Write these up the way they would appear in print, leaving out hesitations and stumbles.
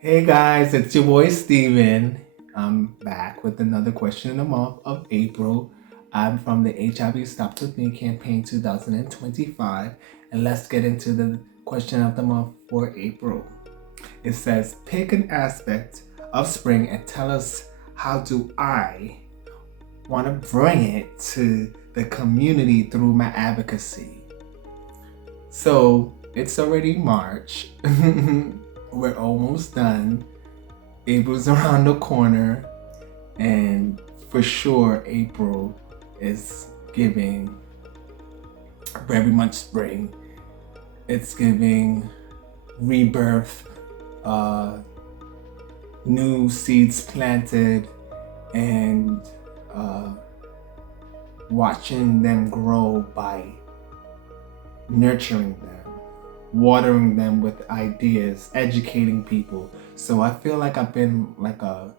Hey guys, it's your boy Steven. I'm back with another question in the month of April. I'm from the HIV Stops With Me campaign 2025, and let's get into the question of the month for April. It says, pick an aspect of spring and tell us how do I want to bring it to the community through my advocacy. So it's already March. We're almost done. April's around the corner, and for sure, April is giving very much spring. It's giving rebirth, uh, new seeds planted, and uh, watching them grow by nurturing them, watering them with ideas, educating people. So I feel like I've been like a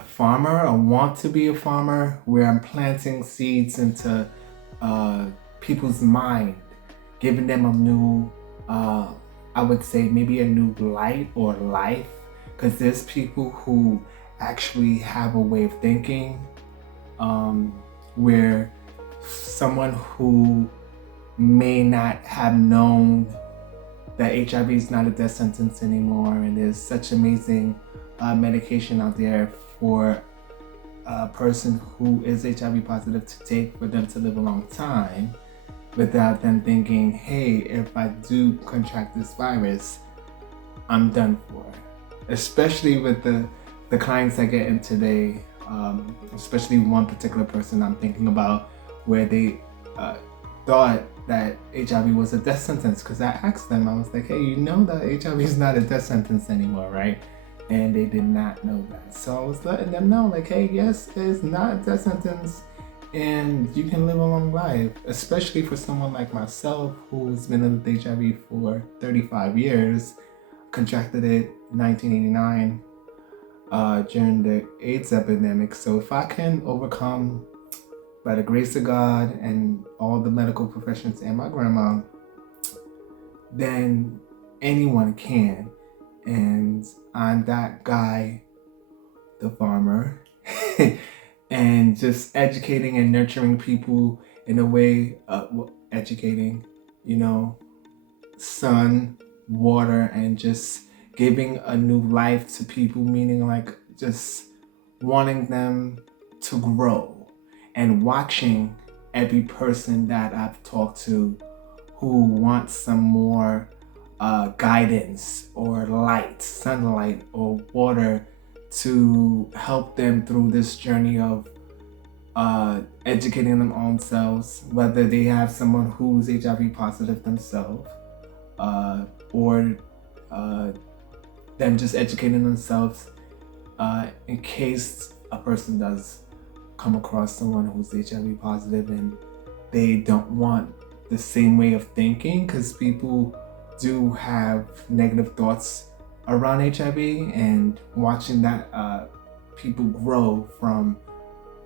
farmer, I want to be a farmer where I'm planting seeds into uh, people's mind, giving them a new, uh, I would say maybe a new light or life, because there's people who actually have a way of thinking um, where someone who may not have known that HIV is not a death sentence anymore, and there's such amazing medication out there for a person who is HIV positive to take for them to live a long time without them thinking, hey, if I do contract this virus, I'm done for. Especially with the clients I get in today, especially one particular person I'm thinking about where they uh, thought that HIV was a death sentence because I asked them, I was like, hey, you know that HIV is not a death sentence anymore, right? And they did not know that. So I was letting them know, like, hey, yes, it's not a death sentence and you can live a long life, especially for someone like myself who's been living with HIV for 35 years, contracted it in 1989 during the AIDS epidemic. So if I can overcome by the grace of God and all the medical professions and my grandma, then anyone can. And I'm that guy, the farmer, and just educating and nurturing people in a way, educating, you know, sun, water, and just giving a new life to people, meaning like just wanting them to grow and watching every person that I've talked to who wants some more guidance or light, sunlight, or water to help them through this journey of educating them on themselves, whether they have someone who's HIV positive themselves, or uh, them just educating themselves in case a person does come across someone who's HIV positive and they don't want the same way of thinking, because people do have negative thoughts around HIV, and watching that people grow from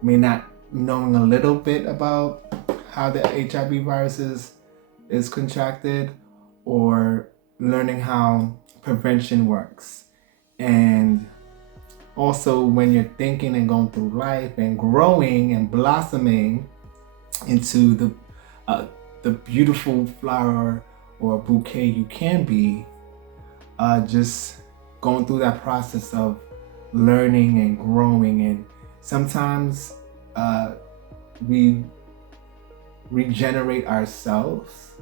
may not knowing a little bit about how the HIV virus is contracted, or learning how prevention works. And also, when you're thinking and going through life and growing and blossoming into uh, the beautiful flower or bouquet you can be, just going through that process of learning and growing. And sometimes we regenerate ourselves,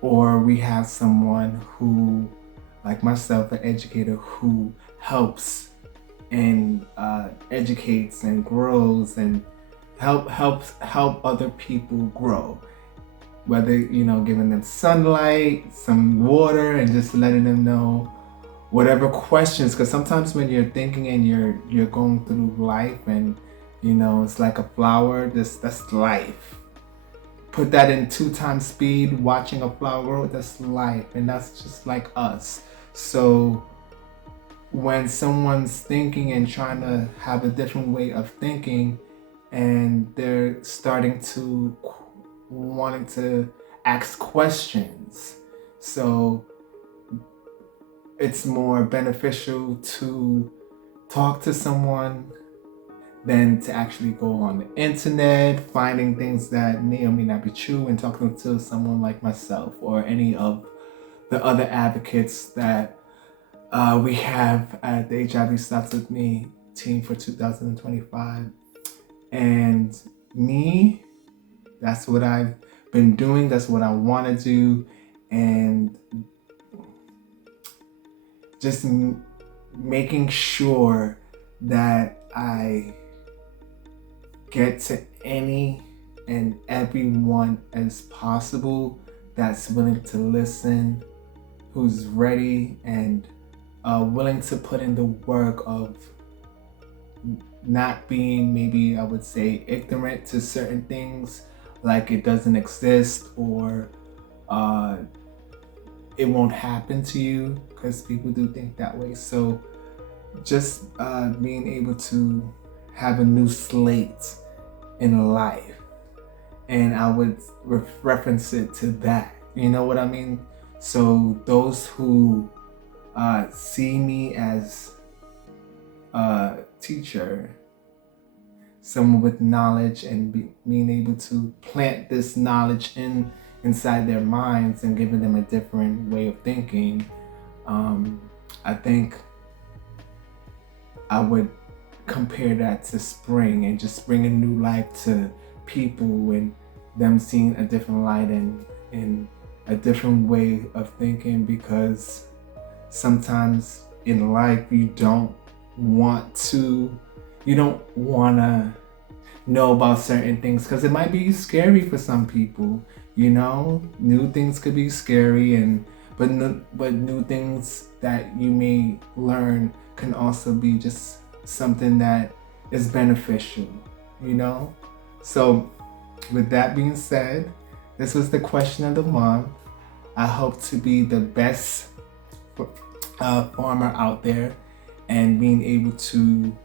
or we have someone who, like myself, an educator who helps and educates and grows and help other people grow. Whether giving them sunlight, some water, and just letting them know whatever questions. Because sometimes when you're thinking and you're going through life, and it's like a flower. That's life. Put that in 2 times speed, watching a flower grow, that's life, and that's just like us. So when someone's thinking and trying to have a different way of thinking, and they're starting to wanting to ask questions, so it's more beneficial to talk to someone than to actually go on the internet, finding things that may or may not be true, and talking to someone like myself or any of the other advocates that we have at the HIV Stops With Me team for 2025. And me, that's what I've been doing. That's what I want to do. And just making sure that I get to any and everyone as possible that's willing to listen, who's ready and willing to put in the work of not being, maybe I would say, ignorant to certain things, like it doesn't exist or it won't happen to you, because people do think that way. So just being able to have a new slate in life, and I would reference it to that, you know what I mean? So those who see me as a teacher, someone with knowledge, and being able to plant this knowledge inside their minds and giving them a different way of thinking, I think I would compare that to spring, and just bringing new life to people and them seeing a different light and a different way of thinking, because sometimes in life you don't want to know about certain things because it might be scary for some people. New things could be scary, but new things that you may learn can also be just something that is beneficial, So with that being said, this was the question of the month. I hope to be the best farmer out there, and being able to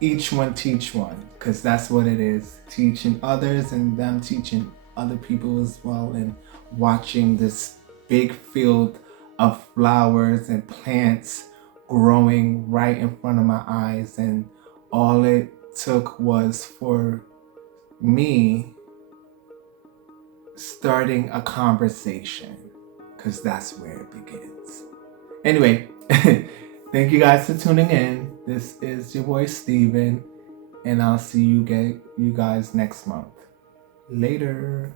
each one teach one, because that's what it is, teaching others and them teaching other people as well, and watching this big field of flowers and plants growing right in front of my eyes. And all it took was for me starting a conversation, because that's where it begins. Anyway, thank you guys for tuning in. This is your boy Steven, and I'll see you guys next month. Later.